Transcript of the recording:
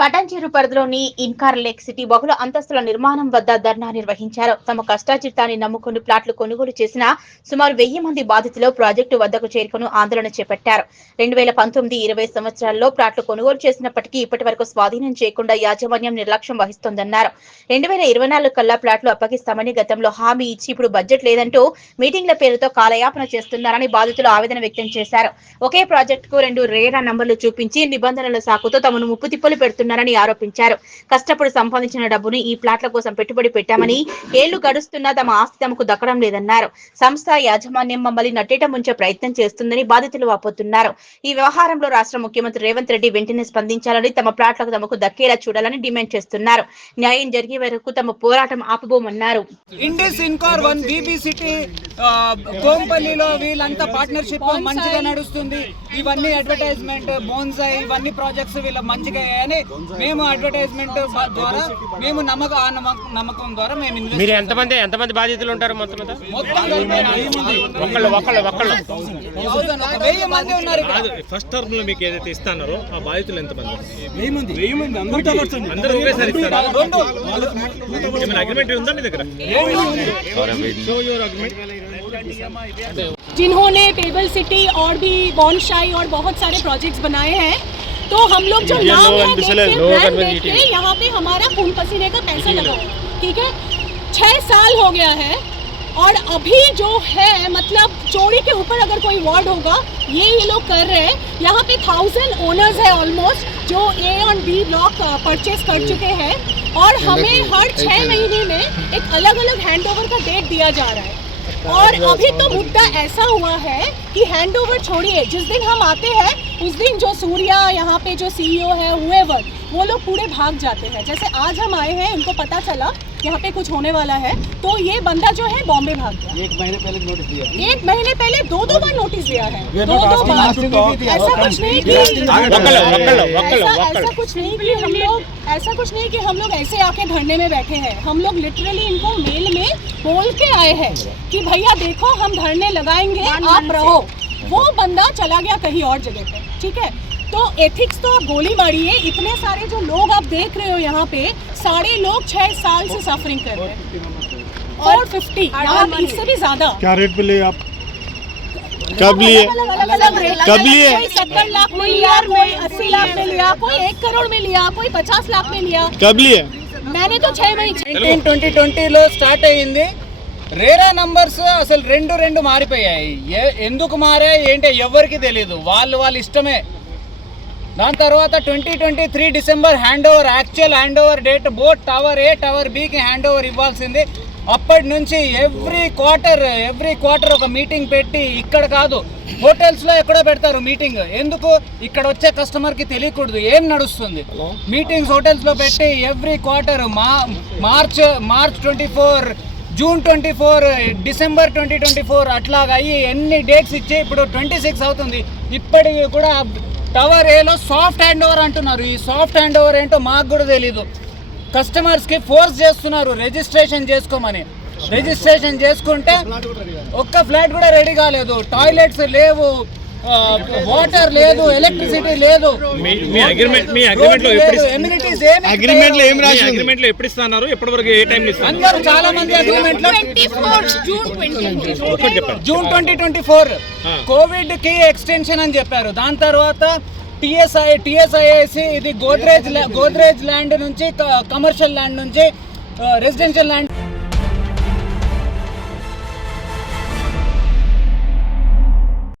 పటాన్చెరు పరిధిలోని Incor lake city బహుళ అంతస్తుల నిర్మాణం వద్ద ధర్నా నిర్వహించారు. తమ కష్టార్జితాన్ని నమ్ముకుని ప్లాట్లు కొనుగోలు చేసిన సుమారు 1000 మంది బాధితులు ప్రాజెక్టు వద్దకు చేరుకుని ఆందోళన చేపట్టారు. 2019-20 సంవత్సరాల్లో ప్లాట్లు కొనుగోలు చేసినప్పటికీ ఇప్పటి వరకు స్వాధీనం చేయకుండా యాజమాన్యం నిర్లక్ష్యం వహిస్తోందన్నారు. 2024 కల్లా ప్లాట్లు అప్పగిస్తామని గతంలో హామీ ఇచ్చి ఇప్పుడు బడ్జెట్ లేదంటూ మీటింగ్ల పేరుతో కాలయాపన చేస్తున్నారని బాధితులు ఆవేదన వ్యక్తం చేశారు. ఒకే ప్రాజెక్టుకు 2 రేరా నంబర్లు చూపించి నిబంధనల సాకుతో తమను ముప్పుతిప్పలు పెడుతున్నారు ఆరోపించారు. కష్టపడి సంపాదించిన డబ్బుని ఈ ప్లాట్ల కోసం పెట్టుబడి పెట్టామని ఏళ్లు గడుస్తున్నా తమ ఆస్తి తమకు దక్కడం లేదన్నారు. సంస్థ యాజమాన్యం మమ్మల్ని నట్టేట ముంచే ప్రయత్నం చేస్తుందని బాధితులు వాపోతున్నారు. ఈ వ్యవహారంలో రాష్ట్ర ముఖ్యమంత్రి రేవంత్ రెడ్డి వెంటనే స్పందించాలని, తమ ప్లాట్లకు తమకు దక్కేలా చూడాలని డిమాండ్ చేస్తున్నారు. న్యాయం జరిగే వరకు తమ పోరాటం ఆపబోమన్నారు. ఇండిస్ ఇన్కార్ 1 బీబీ సిటీ కోంపల్లిలో వీళ్ళంతా పార్ట్నర్షిప్ మంచిగా నడుస్తుంది. ఇవన్నీ అడ్వర్టైజ్మెంట్ బోన్సాయ్ ఇవన్నీ ప్రాజెక్ట్స్ వీళ్ళ మంచిగా అని మేము అడ్వర్టైజ్మెంట్ ద్వారా మేము నమ్మకం ద్వారా మేము మీరు ఎంతమంది బాధితులు ఉంటారు? మొత్తం 1000 మంది ఉన్నారు. ఫస్ట్ టర్మ్ లో మీకు ఏదైతే ఇస్తారో ఆ బాధితులు ఎంతమంది? 1000 మంది అందరూ ఒకేసారి ఇస్తారా? అగ్రిమెంట్ ఉందా మీ దగ్గర? जिन्होंने टेबल सिटी और भी बॉन्शाई और बहुत सारे प्रोजेक्ट्स बनाए हैं, तो हम लोग जो नाम है देख के यहाँ पे हमारा खून पसीने का पैसा लगा है, ठीक है। 6 साल हो गया है और अभी जो है मतलब चोरी के ऊपर अगर कोई वार्ड होगा ये लोग कर रहे हैं। यहाँ पे 1000 ओनर्स है ऑलमोस्ट जो ए और बी ब्लॉक परचेज कर चुके हैं और हमें हर 6 महीने में एक अलग अलग हैंडओवर का डेट दिया जा रहा है। और अभी तो मुद्दा ऐसा हुआ है कि हैंडओवर छोड़िए, जिस दिन हम आते हैं उस दिन जो सूर्या यहाँ पे जो सीईओ है whoever वो लोग पूरे भाग जाते हैं। जैसे आज हम आए हैं, उनको पता चला यहाँ पे कुछ होने वाला है तो ये बंदा जो है बॉम्बे भाग गया। 1 महीने पहले नोटिस दिया, 1 महीने पहले 2 बार नोटिस दिया है, 2 बार। ऐसा कुछ नहीं कि ऐसा कुछ नहीं कि हम लोग ऐसे आके धरने में बैठे हैं। हम लोग लिटरली इनको मेल में बोल के आए हैं कि भैया देखो हम धरने लगाएंगे, आप रहो। वो बंदा चला गया कहीं और जगह पे, ठीक है। तो एथिक्स तो आप गोली मारिए। इतने सारे जो लोग आप देख रहे हो यहाँ पे, सारे लोग 6 साल से सफरिंग कर रहे हैं और 50 यहाँ इससे भी ज्यादा। क्या रेट पे लिए आप? कब लिए? कब लिए? 70 लाख में लिया, कोई 80 लाख में लिया, कोई 1 करोड़ में लिया, कोई 50 लाख में लिया। कब लिए? मैंने तो 6 महीने 2020లో స్టార్ట్ అయ్యింది. రేరా నంబర్స్ అసలు రెండు మారిపోయాయి. ఎందుకు మారాయి ఏంటి ఎవరికి తెలియదు, వాళ్ళ ఇష్టమే. దాని తర్వాత 2023 December actual hand over date both tower A tower బికి హ్యాండ్ ఓవర్ ఇవ్వాల్సింది. అప్పటి నుంచి ఎవ్రీ క్వార్టర్ ఒక మీటింగ్ పెట్టి, ఇక్కడ కాదు హోటల్స్లో ఎక్కడో పెడతారు మీటింగ్. ఎందుకు? ఇక్కడ వచ్చే కస్టమర్కి తెలియకూడదు ఏం నడుస్తుంది. మీటింగ్స్ హోటల్స్లో పెట్టి every quarter March 24, June 24, December 2024 అట్లాగా అయ్యి ఎన్ని డేట్స్ ఇచ్చి ఇప్పుడు 26 అవుతుంది. ఇప్పటికి కూడా టవర్ ఏలో సాఫ్ట్ హ్యాండ్ ఓవర్ అంటున్నారు. ఈ సాఫ్ట్ హ్యాండ్ ఓవర్ ఏంటో మాకు కూడా తెలీదు. కస్టమర్స్కి ఫోర్స్ చేస్తున్నారు రిజిస్ట్రేషన్ చేసుకోమని. రిజిస్ట్రేషన్ చేసుకుంటే ఒక్క ఫ్లాట్ కూడా రెడీ కాలేదు, టాయిలెట్స్ లేవు, వాటర్ లేదు, ఎలక్ట్రిసిటీ లేదు. అందరూ చాలా మంది అగ్రిమెంట్ లో జూన్ 2024 కోవిడ్ కి ఎక్స్టెన్షన్ అని చెప్పారు. దాని తర్వాత టిఎస్ఐఏసి ఇది గోద్రేజ్ ల్యాండ్ నుంచి కమర్షియల్ ల్యాండ్ నుంచి రెసిడెన్షియల్ ల్యాండ్